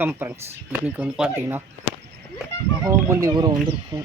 வணக்கம் ஃப்ரெண்ட்ஸ். இன்றைக்கி வந்து பார்த்தீங்கன்னா மகாபலிபுரம் வந்திருக்கும்.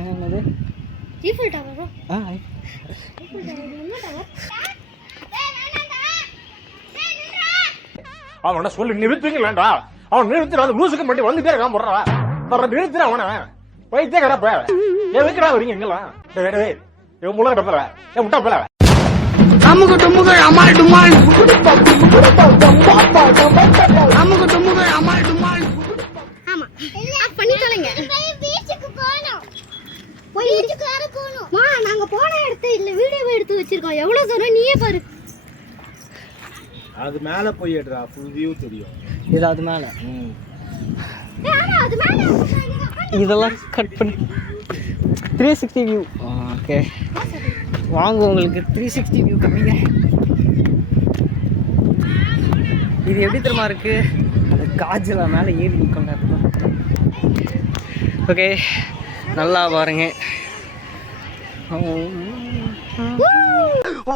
என்னது அவனை சொல்லி நிறுத்துங்களேண்டா. அவன் நிறுத்தி அந்த லூசுக்கு மட்டும் வந்துட்டே இருக்கான். போடுறா நிறுத்துற அவனை பைத்தே கிடப்ப எதுக்குடா வரீங்க எங்கெல்லாம் முள்ள கிடப்பல முட்டா போல அமுக டுமுக அமால் டுமால் அமுக டுமுக அமால் டுமால். ஆமா பண்ணி தொலைங்க. பீச்சுக்கு போறோம். பீச்சுக்கு வேற போறோம். வா நாங்க போன இடத்தை இல்ல வீடியோ எடுத்து வச்சிருக்கோம். எவ்வளவு தூரம் நீயே பாரு. அது மேல போய் எடுறா ஃபுல் வியூ தெரியும். இது அது மேல ஆமா அது மேல இதெல்லாம் கட் பண்ணி 360 வியூ. ஓகே வாங்க உங்களுக்கு 360 வியூ கம்மிங்க. இது எப்படி தெரியுமா இருக்கு? அந்த காஜில் மேலே ஏறி நிற்கணும். ஓகே நல்லா பாருங்க.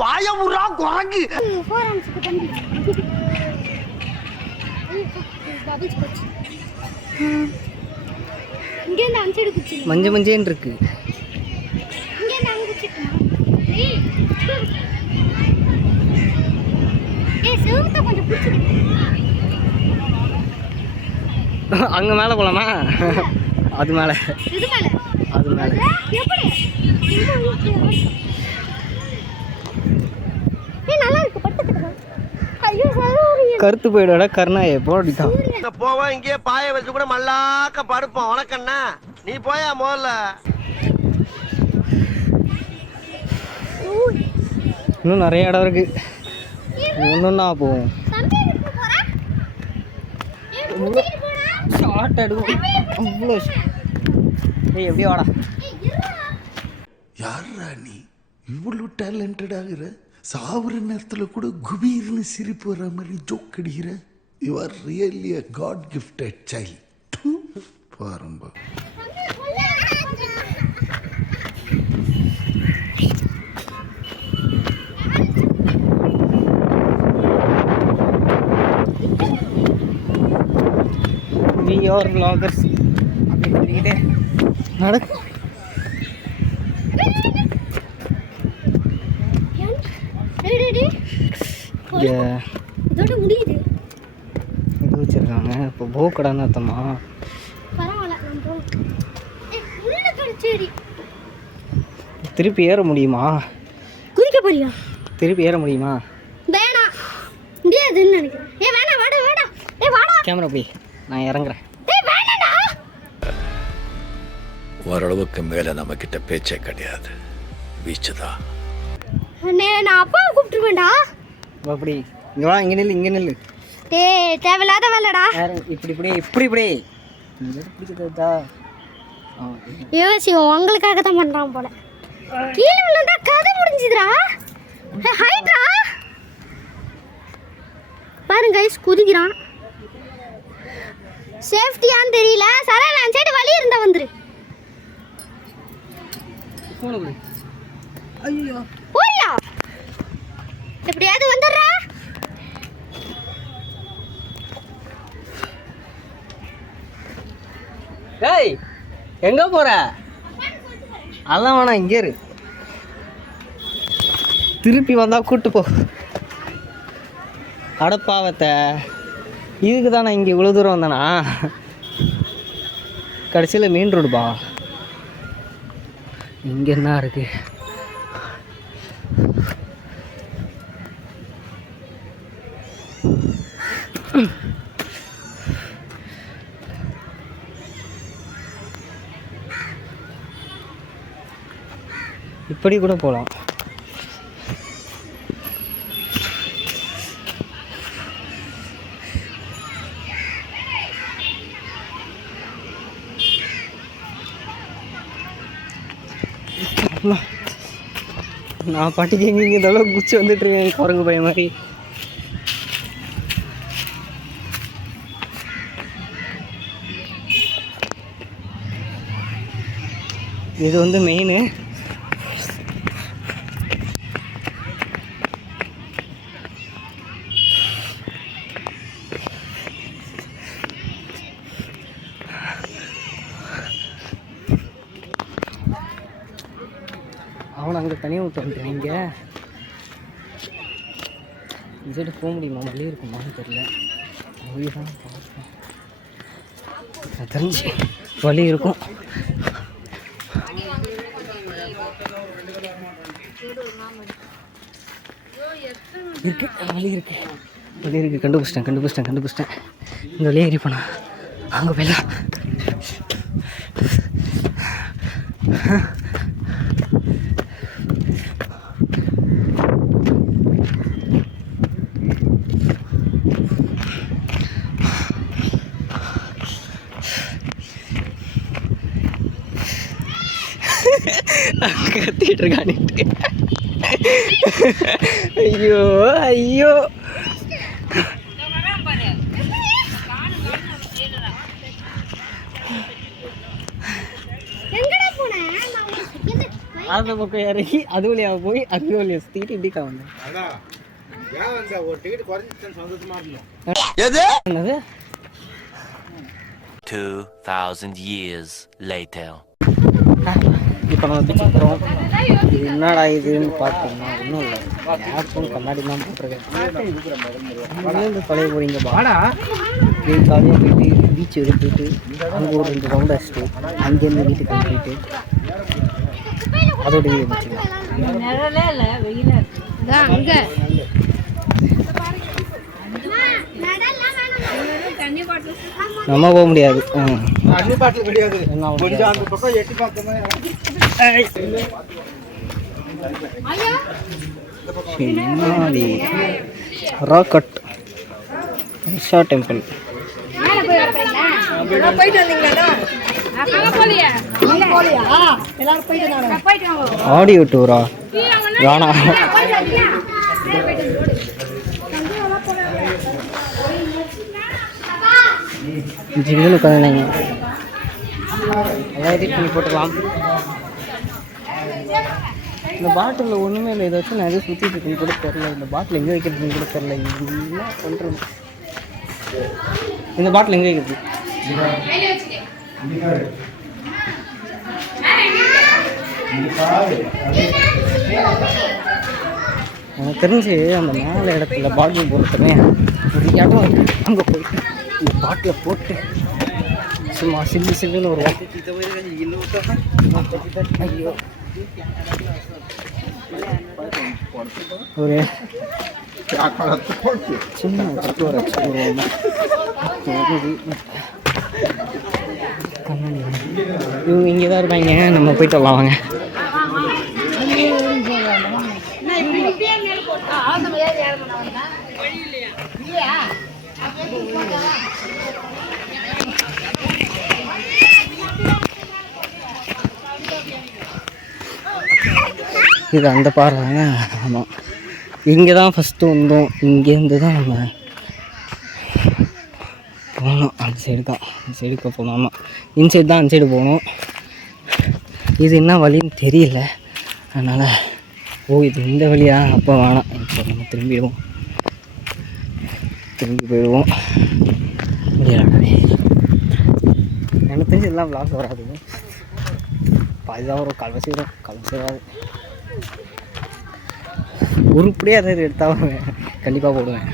வாயமுறா குரங்கு. மஞ்ச மஞ்சேன்னு இருக்கு. அங்க மேல போலாமா? அது மேல அது மேல கருத்து போயிடோட கருணாயே போடிதான் போவோம். இங்கே பாய வச்சு கூட மல்லாக்க படுப்போம். உனக்கண்ணா நீ போயா முதல்ல. இன்னும் நிறைய இடம் இருக்கு. ஒன்னொன்னா போவோம். ஷார்ட் எடுக்கும். அவ்வளோ ஏய் எப்படி வாடா. யாரா நீ இவ்வளவு டேலண்டட் ஆகிற? சாவுற நேரத்துல கூட குபீர்னு சிரிப்பு வர மாதிரி ஜோக் அடிக்கிற. You are really a god gifted child. பாருங்க விஆர் vloggers அப்படியே நடக்கு. இதோட முடியுது. இது வச்சிருக்காங்க. இப்போ போக்கடான்னு அர்த்தமா? திருப்பி ஏற முடியுமா? குதிக்க போறியா? திருப்பி ஏற முடியுமா? வேணாம் முடியாதுன்னு நினைக்கிறேன். ஏ வேணாம் வாடா வாடா. ஏ வாடா கேமரா அப்படி நான் இறங்குறேன். ஏய் வேணாடா. ஓரளவுக்கு மேல நம்ம கிட்ட பேச்சே கிடையாது. பீச்சுதான். நான் அப்பா கூப்பிட்டுருவேன்டா. அப்படி இங்கே வா. இங்கே நில்லு இங்கே நில்லு. டேய் தேவையில்லாத வேலைடா. இப்படி இப்படி இப்படி இப்படி பிடிச்சதா யோசி உங்களுக்காக தான் பண்ணுறான் போல. கீழே விழுந்தா கதை முடிஞ்சுதுடா. ஹைட்ரா பாருங்க கைஸ் குதிக்கிறான். சேஃப்டியான்னு தெரியல. சரா நான் சைடு வழி இருந்தா வந்துரு. ஐயோ போயா எப்படியாவது வந்துடுறா. ஏய் எங்க போற? அதெல்லாம் வேணாம் இங்கே இரு. திருப்பி வந்தா கூட்டு போ. அடப்பாவத்தை இதுக்கு தான் நான் இங்கே இவ்வளோ தூரம் வந்தேனா? கடைசியில் மெயின் ரோடுப்பா. இங்கே என்ன இருக்கு? இப்படி கூட போகலாம். நான் பாட்டுக்கு எங்கே இந்த அளவுக்கு குச்சி வந்துட்டுருக்கேன் குரங்கு பையன் மாதிரி. இது வந்து மெயின். உங்களை தனியாக விட்டு வந்துட்டேன். இங்கே இந்த சைடு போக முடியுமா? வழி இருக்குமான்னு தெரியல. வழி தான் பார்ப்போம். தெரிஞ்சு வழி இருக்கும். இருக்கு வழி இருக்கு, வழி இருக்கு. கண்டுபிடிச்சிட்டேன். இந்த வழியே ஏறி போனா அங்கே போயிடலாம். கத்திட்டு இருக்கானிட்டு. ஐயோ ஐயோ, அந்த பக்கம் இறங்கி அது வழியாக போய் அது வழியாக சுற்றிட்டு இப்படிக்கா வந்தேன். என்னது 2000 years later. இப்போ நம்ம பிச்சு போகிறோம். இது என்னடா இதுன்னு பார்த்தோம்னா ஒன்றும் இல்லை, ஏர்ஃபோன் கண்ணாடி தான் போட்டிருக்கேன். இங்கேருந்து பழைய போகிறீங்க பாடா. காலையாக போயிட்டு பீச் வரைக்கும் போயிட்டு அங்கே ஒரு 2 ரவுண்ட் அடிச்சுட்டு அங்கேருந்து வீட்டுக்கு போயிட்டு அதோட வீடு வச்சுக்கலாம். நம்ம போக முடியாது. Rock cut Usha temple. ஆடியோ டூரா? வேணா. ஜிம்மில் உட்காந்துங்க, எல்லாம் எடிட் பண்ணி போட்டுக்கலாம். இந்த பாட்டிலில் ஒன்றுமே இல்லை, ஏதாச்சும் நான் எதுவும் சுற்றிட்டு இருக்குன்னு கூட தெரில. இந்த பாட்டில் எங்கே வைக்கிறதுன்னு கூட தெரில. என்ன பண்ணுறது? இந்த பாட்டில் எங்கே வைக்கிறது? எனக்கு தெரிஞ்சு அந்த மேலே இடத்துல பாட்டில் போடுறதுமே ஒரு இடம் இருக்குது. அங்கே போயிட்டு இந்த பாட்டிலை போட்டு சும்மா சில்லுன்னு ஒரு ஐயோ ஒரு சின்ன கட்டுவர கண்ணாடி இவங்க இங்கே தான் இருப்பாங்க. நம்ம போயிட்டு வரலாம் வாங்க. இது அந்த பாறை தானே? ஆமாம், இங்கே தான் ஃபஸ்ட்டு வந்தோம். இங்கேருந்து தான் நம்ம போகணும். அந்த சைடு தான், அந்த சைடுக்கு போகணும். ஆமாம், இன்சைடு தான், அந்த சைடு போகணும். இது என்ன வழின்னு தெரியல, அதனால் இது இந்த வழியா? அப்போ வேணாம், இப்போ நம்ம திரும்பி போயிடுவோம். முடியலாடவே எனக்கு தெரிஞ்சு இதெல்லாம் விளாக் வராது. பாதிதான் வரும், கல்வசி வராது. உருப்படியாக அதை எடுத்தால் கண்டிப்பாக போடுவேன்.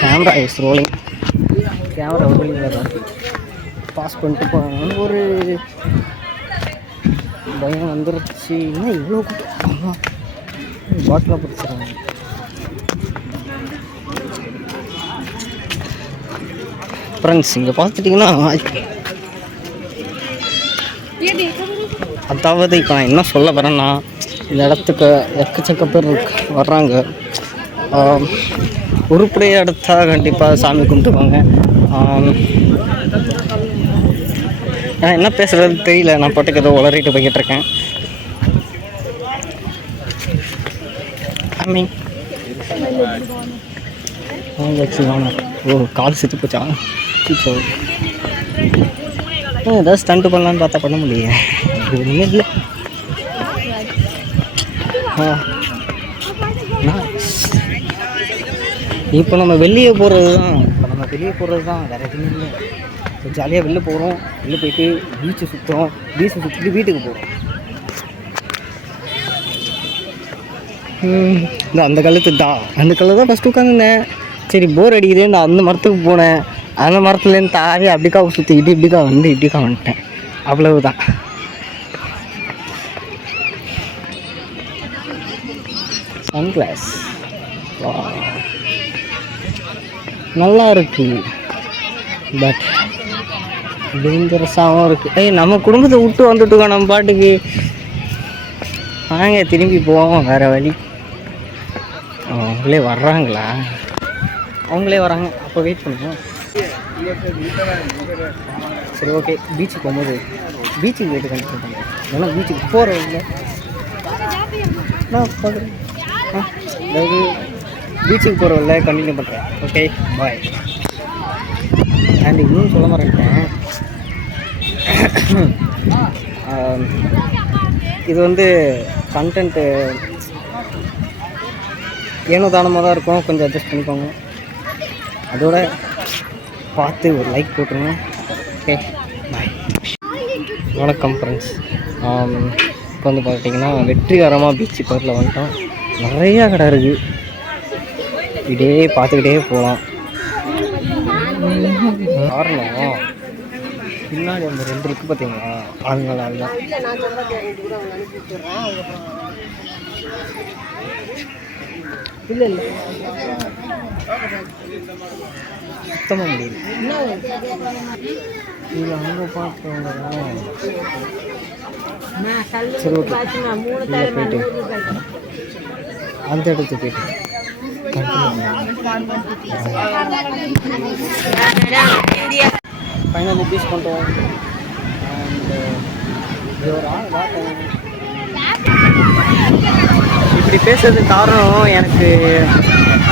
Camera is rolling. கேமரா ரோலிங்கில் தான் பாஸ் பண்ணிட்டு போனாலும் ஒரு பயம் வந்துருச்சு. இன்னும் இவ்வளோ பாட்டிலாக பிடிச்சிடுறாங்க. ஃப்ரெண்ட்ஸ், இங்கே பார்த்துட்டிங்கன்னா அதாவது இப்போ நான் என்ன சொல்ல வரேன்னா, இந்த இடத்துக்கு எக்கச்சக்க பேர் வர்றாங்க. உருப்படியாக எடுத்தால் கண்டிப்பாக சாமி கும்பிட்டுவாங்க. நான் என்ன பேசுகிறது தெரியல, நான் பாட்டுக்கு ஏதோ உளறிட்டு போய்கிட்டு இருக்கேன். வச்சு வாங்க. ஓ கால் செத்து போச்சா? சோ ஏதாவது ஸ்டண்ட் பண்ணலான்னு பார்த்தா பண்ண முடியல. ஒன்றுமே இல்லை. இப்போ நம்ம வெளியே போகிறது தான் வேறு எதுவுமே இல்லை. ஜாலியாக வெளில போகிறோம், வெளில போயிட்டு பீச்சை சுற்றுறோம், பீச்சை சுற்றிட்டு வீட்டுக்கு போகிறோம். இந்த அந்த கல்லில் தான் ஃபஸ்ட்டு உட்காந்துருந்தேன். சரி போர் அடிக்குது, நான் அந்த மரத்துக்கு போனேன். அந்த மரத்துலேருந்து தாவி அப்படிக்கா சுற்றிக்கிட்டு இப்படிக்கா வந்துட்டேன். அவ்வளவுதான். சன்கிளாஸ் நல்லா இருக்கு, பட் டேஞ்சரஸாகவும் இருக்குது. நம்ம குடும்பத்தை விட்டு வந்துட்டுக்கோம் நம்ம பாட்டுக்கு. வாங்க திரும்பி போவோம், வேறு வழி. அவங்களே வர்றாங்களா? அவங்களே வராங்க, அப்போ வெயிட் பண்ணுவோம். சரி ஓகே, பீச்சுக்கு போகும்போது பீச்சுக்கு போய்ட்டு கண்டிப்பாக பண்ணுறேன். ஏன்னா பீச்சுக்கு போகிறவங்க நான் பார்க்குறேன். அதாவது பீச்சுக்கு போகிறவங்கள கண்டினியூ பண்ணுறேன். Okay bye. அண்ட் இன்னும் சொல்ல மாட்டேன், இது வந்து கண்டென்ட்டு ஏனோ தானமாக தான் இருக்கும், கொஞ்சம் அட்ஜஸ்ட் பண்ணிக்கோங்க. அதோட பார்த்து ஒரு லைக் போட்டுருங்க. Okay bye. வணக்கம் ஃப்ரெண்ட்ஸ். இப்போ வந்து பார்த்திங்கன்னா வெற்றிகரமாக பீச்சு பக்கத்தில் வந்துட்டோம். நிறையா கடை இருக்குது, இப்படியே பார்த்துக்கிட்டே போகலாம். காரணம் பின்னாடி அந்த 2 இருக்குது பார்த்தீங்களா, அதுதான் இல்லை சுத்தமாக முடியல. இது அங்கே பார்க்குறவங்க. சரி ஓகே, போயிட்டு அந்த இடத்துக்கு போயிட்டு ஃபைனலி பீச் பண்ணிட்டோம். அண்ட் இது ஒரு ஆள் இப்படி பேசுறதுக்கு காரணம், எனக்கு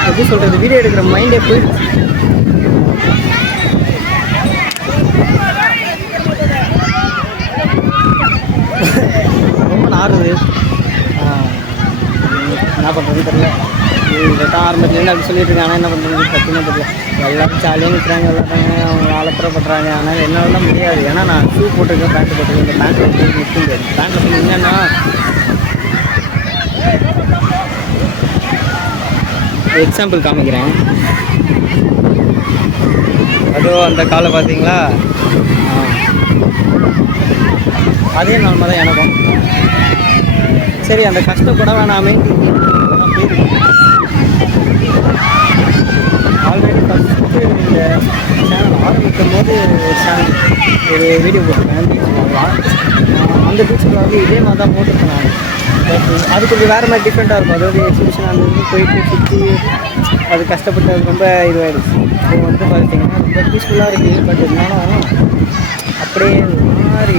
எப்படி சொல்கிறது, வீடியோ எடுக்கிற மைண்டே போயிடுச்சு. ரொம்ப நாறுது. என்ன பண்ணுறதுன்னு தெரியல. இதான் ஆரம்பத்துலேருந்து அப்படி சொல்லிட்டு இருக்காங்க. என்ன பண்ணுறது பற்றினே தெரியல. எல்லோரும் ஜாலியாக நிற்கிறாங்க, விளாட்றாங்க, அவங்க ஆலப்புறப்படுறாங்க. ஆனால் என்னால் தான் முடியாது. ஏன்னா நான் ஷூ போட்டிருக்கேன், பேண்ட் போட்டிருக்கேன். இந்த பேண்ட்டில் போய் நிற்க முடியாது. பேண்ட்டில் போய் என்னென்னா எக்ஸாம்பிள் காமிக்கிறேன். அதோ அந்த காலை பார்த்தீங்களா, அதே நிலமை தான் எனக்கும். சரி அந்த கஷ்டப்பட வேணாமே. ஆல்ரெடி ஃபஸ்ட்டு இந்த சேனல் ஆரம்பிக்கும் போது ஒரு வீடியோ போட்டிருக்கேன் அந்த பீச்சுக்கு வந்து இதே மாதிரி தான் போட்டிருக்கேன் நான். அது கொஞ்சம் வேறு மாதிரி டிஃப்ரெண்ட்டாக இருக்கும். அதாவது எக்ஸிபிஷன் அந்த இது போயிட்டு சுற்றி அது கஷ்டப்பட்டு அது ரொம்ப இதுவாகிடுச்சு. இப்போ வந்து பார்த்திங்கன்னா ரொம்ப பீஸ்ஃபுல்லாக இருக்குது. பட் இருந்தாலும் அப்படியே மாதிரி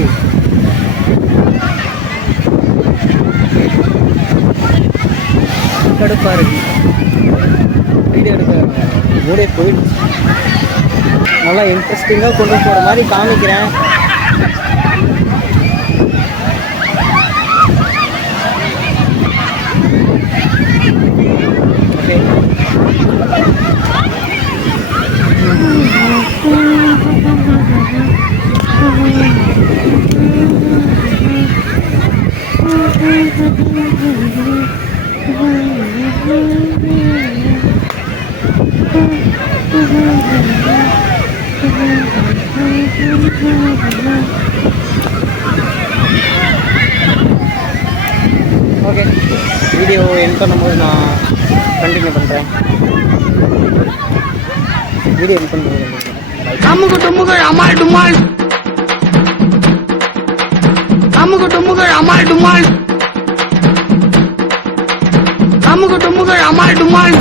கடுப்பாக இருக்குது. வீடியோ எடுக்க மூடே போயிடுச்சு. நல்லா இன்ட்ரெஸ்டிங்காக கொண்டு போகிற மாதிரி காமிக்கிறேன். ஓகே, வீடியோ எண்ட் பண்ணும்போது நான் கண்டினியூ பண்ணுறேன். வீடியோ எண்ட் பண்ணும்போது அம்முக்கு டும்முகள் அமால் டுமால், அம்முக்கு டும்முகள் அமால் டுமால், அம்முக்கு டும்முகள் அமால் டுமால்.